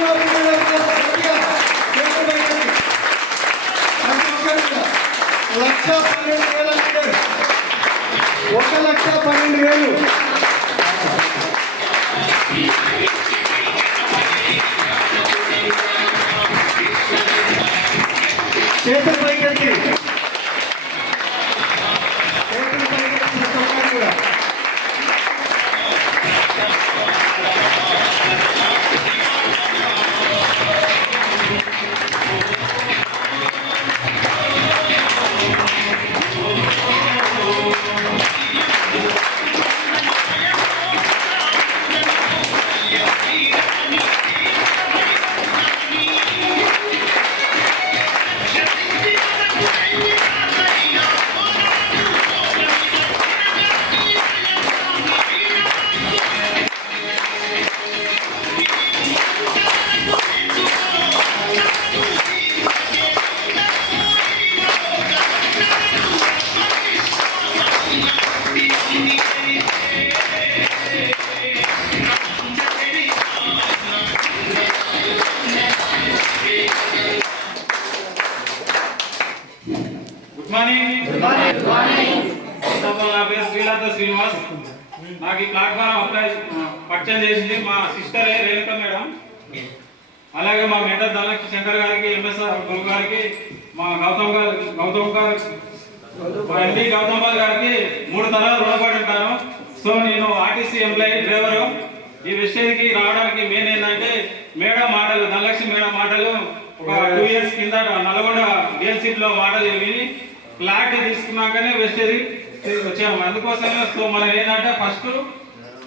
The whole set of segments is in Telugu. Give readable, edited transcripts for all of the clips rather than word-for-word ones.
1,12,000 చేతుల పైకి కూడా శ్రీనివాస్ నాకు ఈ ప్లాట్ఫారం పరిచయం చేసింది మా సిస్టరే రేణుక మేడం. అలాగే మా మెంటర్ ధనలక్ష్మి శంకర్ గారికి, ఎంఎస్ఆర్ గురు గారికి, మా గౌతమ్ గారికి 3 తరాలు రుణపడి ఉంటాను. సో నేను ఆర్టీసీ ఎంప్లాయీ డ్రైవరు. ఈ విషయానికి రావడానికి మెయిన్ ఏంటంటే మేడం మాటలు, ధనలక్ష్మి మేడం మాటలు ఒక 2 years కింద నల్గొండ డీఎల్సీలో మాటలు విని ఫ్లాట్ తీసుకున్నాకనే వెస్టేజ్ వచ్చాము. అందుకోసమే సో మనం ఏంటంటే ఫస్ట్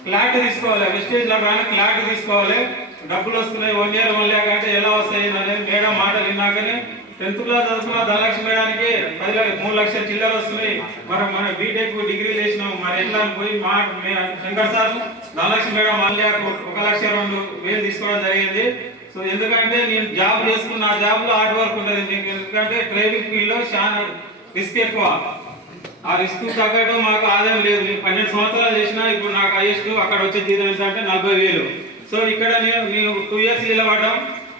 ఫ్లాట్ తీసుకోవాలి, వెస్టేజ్ లో కానీ ఫ్లాట్ తీసుకోవాలి. డబ్బులు వస్తున్నాయి 1 year 1 lakh అంటే ఎలా వస్తాయి అనేది మేడం మాటలు విన్నాకనే 10th క్లాస్ చదువుకున్న ధనలక్ష్మి మేడానికి 3 లక్షల చిల్లర వస్తున్నాయి. మన బీటెక్ డిగ్రీ చేసినాం, మరి ఎట్లా పోయి మా శంకర్ సార్ ధనలక్ష్మి మేడం 1,02,000 తీసుకోవడం జరిగింది. సో ఎందుకంటే నేను జాబ్ చేసుకున్న ఆ జాబ్ లో హార్డ్ వర్క్ ఉంటుంది మీకు. ఎందుకంటే ట్రైనింగ్ ఫీల్డ్ లో చాలా రిస్క్ ఎక్కువ. ఆ రిస్క్ తగ్గడం మాకు ఆదాయం లేదు. నేను 12 సంవత్సరాలు చేసినా ఇప్పుడు నాకు హైయెస్ట్ అక్కడ వచ్చే జీతం ఏంటంటే 40,000. సో ఇక్కడ నేను 2 years నిలబడడం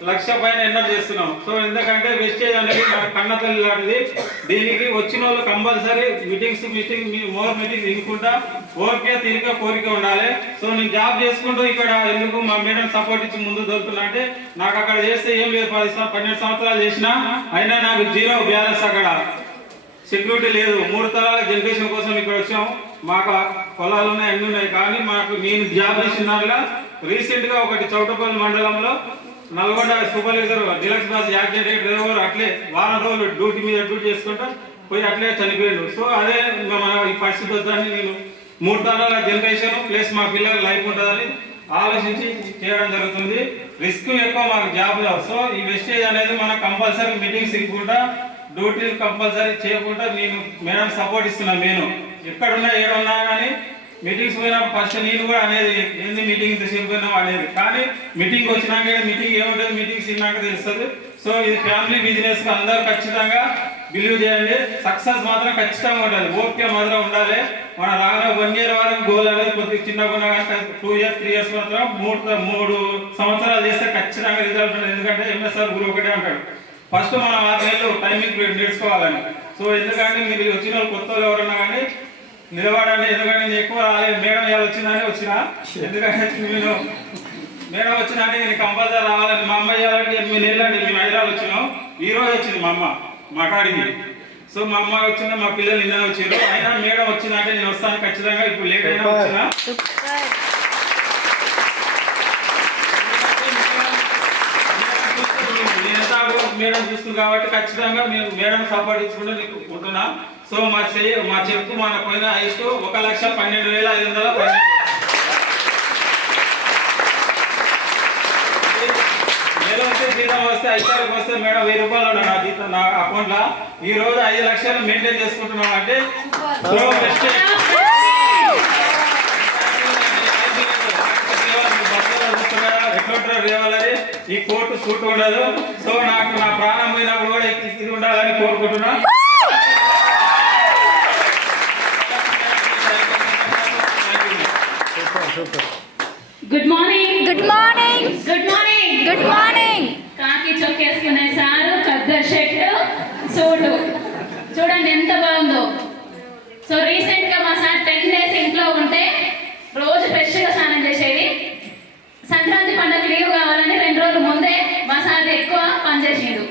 1,00,000 పైన ఎన్నర్ చేస్తున్నాం. సో ఎందుకంటే వెస్టేజ్ అనేది కన్నతల్లి లాంటిది. దీనికి వచ్చిన వాళ్ళు కంపల్సరీ మోర్ మీటింగ్స్ ఇంకుంటా ఓకే తిరిగే కోరిక ఉండాలి. సో నేను జాబ్ చేసుకుంటూ ఇక్కడ ఎందుకు మా మేడం సపోర్ట్ ఇచ్చి ముందు దొరుకుతున్నా అంటే నాకు అక్కడ చేస్తే ఏం లేదు. 12 సంవత్సరాలు చేసినా అయినా నాకు 0 బ్యాలెన్స్. అక్కడ సెక్యూరిటీ లేదు. 3 తరాల జనరేషన్ కోసం ఇక్కడ వచ్చాము. మాకు పొలాలు ఉన్నాయి, అన్నీ ఉన్నాయి. కానీ మాకు నేను జాబ్ చేసిన దాంట్లో రీసెంట్ గా ఒకటి చౌటపల్లి మండలంలో Nalgonda supervisor deluxe bus accident driver అట్లే వారం రోజులు డ్యూటీ చేసుకుంటా పోయి అట్లే చనిపోయాడు. సో అదే మన ఈ పరిస్థితి వద్దని నేను 3 తరాల జనరేషన్ ప్లస్ మా పిల్లల లైఫ్ ఉంటుందని ఆలోచించి చేయడం జరుగుతుంది. రిస్క్ ఎక్కువ మాకు జాబ్ లో. సో ఈ వెస్టేజ్ అనేది మనం కంపల్సరీ మీటింగ్స్ ఇవ్వకుండా డ్యూటీలు కంపల్సరీ చేయకుండా నేను మేడం సపోర్ట్ ఇస్తున్నాను. నేను ఎక్కడున్నా ఏడున్నా కానీ మీటింగ్స్ పోయినా ఫస్ట్ నేను కూడా అనేది ఏంది మీటింగ్ ఇంత పోయినాం అనేది. కానీ మీటింగ్ వచ్చినాక మీటింగ్ ఏముంటుంది, మీటింగ్స్ ఇన్నాక తెలుస్తుంది. సో ఇది ఫ్యామిలీ బిజినెస్ అందరూ ఖచ్చితంగా బిలీవ్ చేయండి. సక్సెస్ మాత్రం ఖచ్చితంగా ఉంటుంది, ఓకే మాత్రం ఉండాలి. మన రాగానే 1 year వరకు గోల్ అనేది కొద్దిగా చిన్నగా ఉన్నా కానీ 2 years 3 years మాత్రం 3 సంవత్సరాలు చేస్తే ఖచ్చితంగా రిజల్ట్ ఉంటుంది. ఎందుకంటే ఎంఎస్ఆర్ గురు ఒకటే అంటాడు, ఫస్ట్ మనం 6 నెలలు టైమింగ్ పీరియడ్ నేర్చుకోవాలని. సో ఎందుకంటే మీరు వచ్చిన వాళ్ళు కొత్త వాళ్ళు ఎవరన్నా కానీ నిలబడండి. ఎందుకంటే నేను ఎక్కువ రాలేదు, మేడం ఇవాళ వచ్చిందని వచ్చినా. ఎందుకంటే నేను మేడం వచ్చిందంటే నేను కంపల్సరీ రావాలని. మా అమ్మాయి ఇవ్వాలంటే 8 నెలలు అండి మేము హైదరాబాద్ వచ్చినాం. ఈ రోజు వచ్చింది మా అమ్మ మా కాడికి. సో మా అమ్మ వచ్చిందా, మా పిల్లలు నిన్న వచ్చారు. అయినా మేడం వచ్చిందంటే నేను వస్తాను ఖచ్చితంగా. ఇప్పుడు లేట్ అయినా వచ్చినా. మేడం చూస్తుంది కాబట్టి ఖచ్చితంగా మేము మేడం సపోర్ట్ ఇచ్చుకుంటే నీకు ఉంటున్నా. సో మా చెప్పు మన పోయిన హైస్ట్ 1,12,512. నెల వస్తే జీతం వస్తే 5 తారీఖు వస్తే మేడం 1000 రూపాయలు ఉన్నాయి నా జీతం నా అకౌంట్ లో. ఈ రోజు 5 లక్షలు మెయింటైన్ చేసుకుంటున్నాం అంటే ఈ కోర్టు సూట్ ఉండదు. సో నాకు నా ప్రాణం పోయినప్పుడు కూడా ఇది ఉండాలని కోరుకుంటున్నా. Good morning. Good morning. Good morning. Good morning. చేసిండు.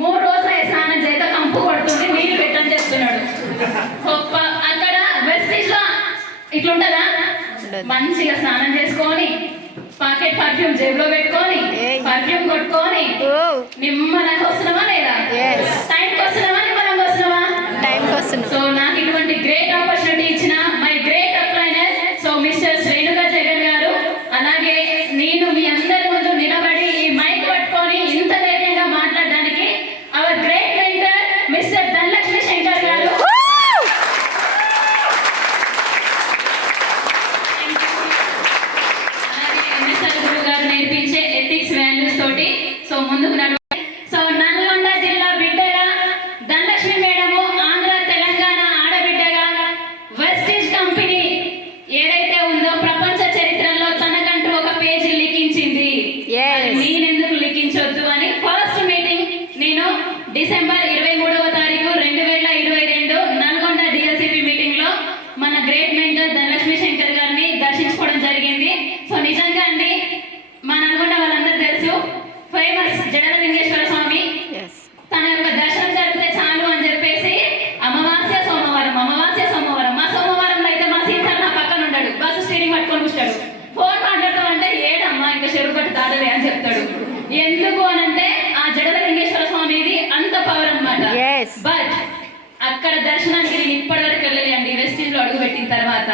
3 రోజులు స్నానం చేయక కంపు కొడుతుంది, నీళ్ళు పెట్టని చెప్తున్నాడు. అక్కడ వెస్టీజ్ లో ఇట్లుంటదా, మంచిగా స్నానం చేసుకొని పాకెట్ పర్ఫ్యూమ్ జేబులో పెట్టుకొని పర్ఫ్యూమ్ కొట్టుకొని నిమ్మలంగా వస్తున్నావా లేదా? టైంకి వస్తున్నావా, నిమ్మలంగా వస్తున్నావా? టైంకి వస్తున్నాం. సో నాకు ఇటువంటి గ్రేట్ ఆపర్చునిటీ ఇచ్చిన మై గ్రేట్ అప్లైనర్ సో మిస్టర్ శ్రేణుక జగన్ గారు, అలాగే నేను మీ అందరి ముందు నిలబడి ఈ మైక్ పట్టుకొని ఇంత ధైర్యంగా మాట్లాడడానికి hour great mentor mister Dhanalakshmi Shankar గారు, నేర్పించే ఎథిక్స్ వాల్యూస్ తోటి సో ముందుకు నడవాలి. సో నల్గొండ జిల్లా బిడ్డగా ధనలక్ష్మి మేడము, ఆంధ్ర తెలంగాణ ఆడబిడ్డగా వెస్టీజ్ కంపెనీ ఏదైతే ఉందో ప్రపంచ చరిత్రలో తనకంటూ ఒక పేజీ లిఖించింది. నేనెందుకు లిఖించొద్దు అని ఫస్ట్ మీటింగ్ నేను డిసెంబర్ 23వ తారీఖు 2022 నల్గొండ డిఎల్సిపి మీటింగ్ లో మన గ్రేట్ మెంటర్ ధనలక్ష్మి శంకర్ గారిని దర్శించుకోవడం జరిగింది. సో నిజంగా అండి మా నల్గొండ వాళ్ళందరూ తెలుసు ఫేమస్ జడల లింగేశ్వర స్వామి, తన యొక్క దర్శనం జరిగితే చాలు అని చెప్పేసి అమావాస్య సోమవారం మా సోమవారంలో అయితే మా సీనియర్ నా పక్కన ఉంటాడు, బస్సు స్టీరింగ్ పట్టుకొని కూర్చాడు. ఫోన్ మాట్లాడతామంటే ఏడమ్మా ఇంకా చెరువు పట్టు తాడలే అని చెప్తాడు. ఎందుకు అనంటే ఆ జడల లింగేశ్వర స్వామిది అంత పవర్ అన్నమాట. బట్ అక్కడ దర్శనానికి నేను ఇప్పటి వరకు వెళ్ళలే అండి. వెస్టీజ్ లో అడుగు పెట్టిన తర్వాత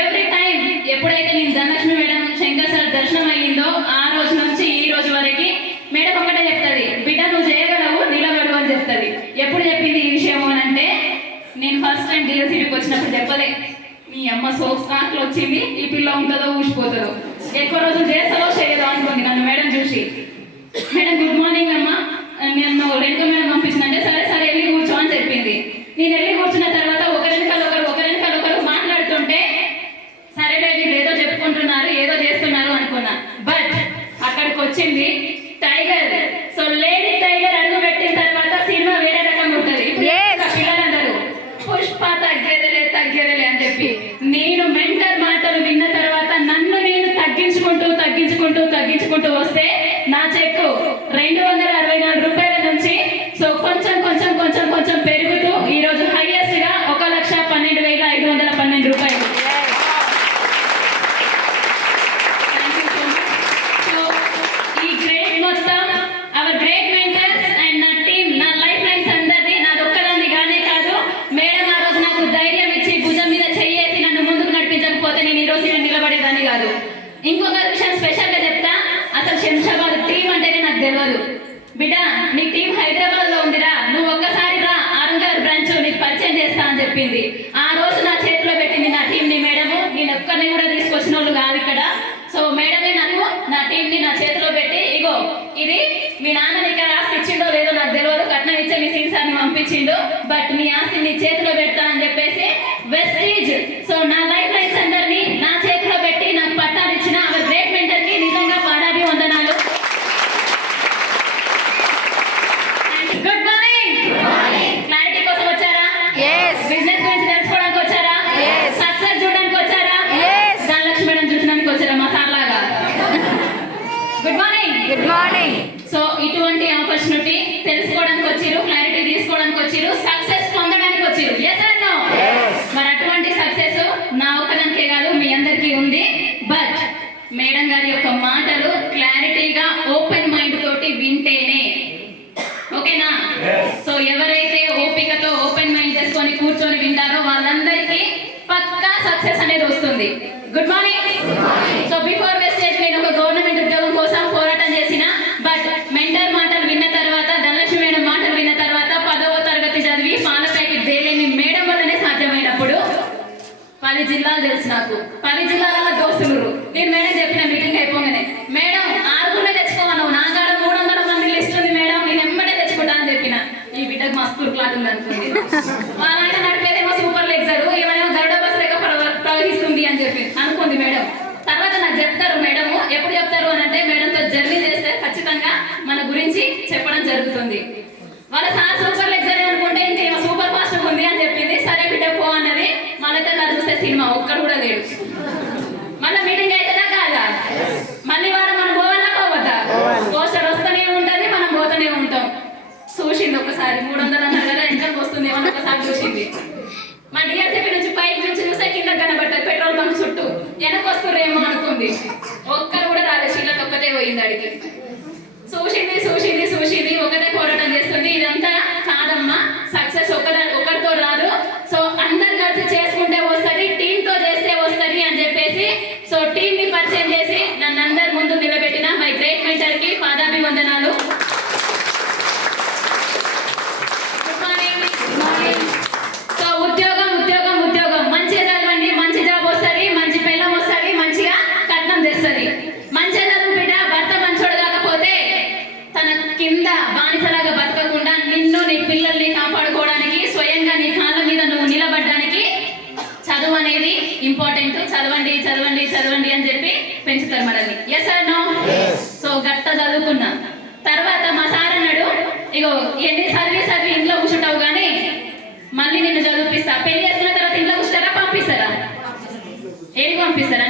ఎవ్రీ టైం ఎప్పుడైతే నేను ధనలక్ష్మి మేడం శంకర్ సార్ దర్శనం అయ్యిందో ఆ రోజు నుంచి ఈ రోజు వరకు మేడం ఒకటే చెప్తుంది, బిడ్డ నువ్వు చేయగలవు, నిలబడు అని చెప్తుంది. ఎప్పుడు చెప్పింది ఈ విషయం అని అంటే, నేను ఫస్ట్ టైం డిఎల్సిబికి వచ్చినప్పుడు చెప్పలే, మీ అమ్మ సోక్స్ కాంట్లో వచ్చింది, ఈ పిల్ల ఉంటుందో ఊసిపోతుందో, ఎక్కువ రోజులు చేస్తావో చేయదో అనుకుంది. నన్ను మేడం చూసి, మేడం గుడ్ మార్నింగ్ అమ్మ, నన్ను రేణుక మేడం పంపించిందంటే సరే సరే వెళ్ళి కూర్చో అని చెప్పింది. నేను వెళ్ళి కూర్చున్న తర్వాత ఒకరెనకాల ఒకరు మాట్లాడుతుంటే సరేలే వీళ్ళు ఏదో చెప్పుకుంటున్నారు ఏదో చేస్తున్నారు అనుకున్నా. బట్ అక్కడికి వచ్చింది టైగర్. సో లేడీ టైగర్ అడుగు పెట్టిన తర్వాత సినిమా వేరే రకంగా ఉంటుంది. పిల్లలందరూ పుష్ప తగ్గేదేలే అని చెప్పి నేను మెంటర్ మాటలు విన్న తర్వాత నన్ను నేను తగ్గించుకుంటూ వస్తే నా చెక్కు 264 రూపాయల నుంచి సో కొంచెం పెరుగుతూ ఈరోజు హైయెస్ట్ గా 1,12,512 రూపాయలు. ఇంకొక విషయం స్పెషల్ గా చెప్తా, అసలు శంషాబాద్ టీం అంటేనే నాకు తెలియదు. బిడ్డ నీ టీం హైదరాబాద్ లో ఉందిరా, నువ్వు ఒక్కసారి రా ఆరంగార్ బ్రాంచ్ నీకు పరిచయం చేస్తా అని చెప్పింది. ఆ రోజు నా చేతిలో పెట్టింది నా టీం ని మేడము. నేను ఒక్కరిని కూడా తీసుకొచ్చిన వాళ్ళు కాదు ఇక్కడ. సో మేడమే నాకు నా టీం ని నా చేతిలో పెట్టి, ఇగో ఇది మీ నాన్న నీకు ఆస్తి ఇచ్చిండో లేదో నాకు తెలియదు, కట్నం ఇచ్చే మీ సీన్సార్ని పంపించిండు, బట్ నీ ఆస్తి నీ చేతిలో పెడతా అని చెప్పేసి వెస్టీజ్ సో నా లైఫ్ లైన్స్ అందరినీ నా చేతిలో పెట్టి నాకు పట్టాలు ఇచ్చిన అవర్ గ్రేట్ మెంటర్ కి నిజంగా పాదాభి వందనాలు. Good morning. క్లారిటీ కోసం వచ్చారా? బిజినెస్ గురించి తెలుసుకోవడానికి వచ్చారా? సక్సెస్ చూడడానికి వచ్చారా? ధనలక్ష్మి మేడం చూడడానికి వచ్చారా మా సార్ లాగా? Good morning. సో ఇటువంటి ఆపర్చునిటీ తెలుసుకోవడానికి వచ్చిరు, క్లారిటీ తీసుకోవడానికి వచ్చిరు, సక్సెస్ పొందడానికి వచ్చిరు. మరి అటువంటి సక్సెస్ నా ఒక్కదానికే కాదు మీ అందరికీ ఉంది. బట్ మేడం గారి యొక్క మాటలు క్లారిటీగా ఓపెన్ మైండ్ తోటి వింటేనే, ఓకేనా? సో ఎవరైతే ఓపికతో ఓపెన్ మైండ్ చేసుకొని కూర్చొని వింటారో వాళ్ళందరికీ పక్కా సక్సెస్ అనేది వస్తుంది. Good morning. So before Vestige నేను ఒక గవర్నమెంట్ ఉద్యోగం కోసం పోరాటం చేసిన, బట్ మెంటర్ మాటలు విన్న తర్వాత, ధనలక్ష్మి మేడం మాటలు విన్న తర్వాత 10వ తరగతి చదివి పాల ప్యాకెట్ దేలేని మేడం వల్లనే సాధ్యమైనప్పుడు 10 జిల్లాలు తెలుసు నాకు. 10 జిల్లాలలో దోస్తులు. నేను మేడం చెప్పిన మీటింగ్ అయిపోగానే, మేడం 6 తెచ్చుకోమను, నా కాడ 300 మంది లిస్ట్ ఉంది మేడం, నేను ఎమ్మడే తెచ్చుకుంటా అని చెప్పిన. ఈ బిడ్డకు మస్తు క్లాట్ ఉంది అనుకుంది. వాళ్ళ ఆయన నడిపేదేమో సూపర్ లెక్చరు, ఏమైనా గరుడ బస్ లెక్క ప్రవహిస్తుంది అని చెప్పి అనుకుంది మేడం. తర్వాత నాకు చెప్తారు మేడం, ఎప్పుడు చెప్తారు అని అంటే, మేడంతో జర్నీ చేస్తే ఖచ్చితంగా మన గురించి చెప్పడం జరుగుతుంది. వాళ్ళ సార్ సూపర్ లెక్చర్ అనుకుంటే ఇంకేమో సూపర్ ఫాస్ట్ ఉంది అని చెప్పింది. సరే బిడ్డ పో అన్నది. మళ్ళీ చూస్తే సినిమా ఒక్కడు కూడా లేడు. మళ్ళీ మీటింగ్ అయితేనా కాదా? మళ్ళీ వారం మనం పోవాలా పోవద్దా? పోస్టర్ వస్తూనే ఉంటది, మనం పోతూనే పోయింది అడిగి. చూసింది ఒకటే పోరాటం చేస్తుంది. ఇదంతా కాదమ్మా, సక్సెస్ ఒకరితో రాదు. సో అందరు కలిసి చేసుకుంటే వస్తుంది, టీంతో చేస్తే వస్తుంది అని చెప్పేసి సో టీం ని పరిచయం చేసి నన్ను అందరి ముందు నిలబెట్టిన మై గ్రేట్ మెంటర్ కి పాదాభివందనాలు. సో ఉద్యోగం మంచిగా చదవండి, మంచి జాబ్ వస్తుంది, మంచి పిల్లం వస్తుంది, మంచిగా కట్నం తెస్తుంది. మంచిగా చదువు బిడ్డ. భర్త మంచోడు కాకపోతే తన కింద బానిసలాగా బతకకుండా నిన్ను నీ పిల్లల్ని కాపాడుకోవడానికి స్వయంగా నీ కాళ్ళ మీద నువ్వు నిలబడడానికి చదువు అనేది ఇంపార్టెంట్. చదవండి అని చెప్పి పెంచుతారు మనల్ని. Yes are no? సో గట్ట చదువుకున్నా తర్వాత మా సార్ అన్నాడు, ఇగో ఎన్ని చదివి ఇంట్లో కూర్చుంటావు కానీ మళ్ళీ నిన్ను చదివిపిస్తా. పెళ్లి చేసుకున్న తర్వాత ఇంట్లో కూర్చుంటారా, పంపిస్తారా? ఏడికి పంపిస్తారా?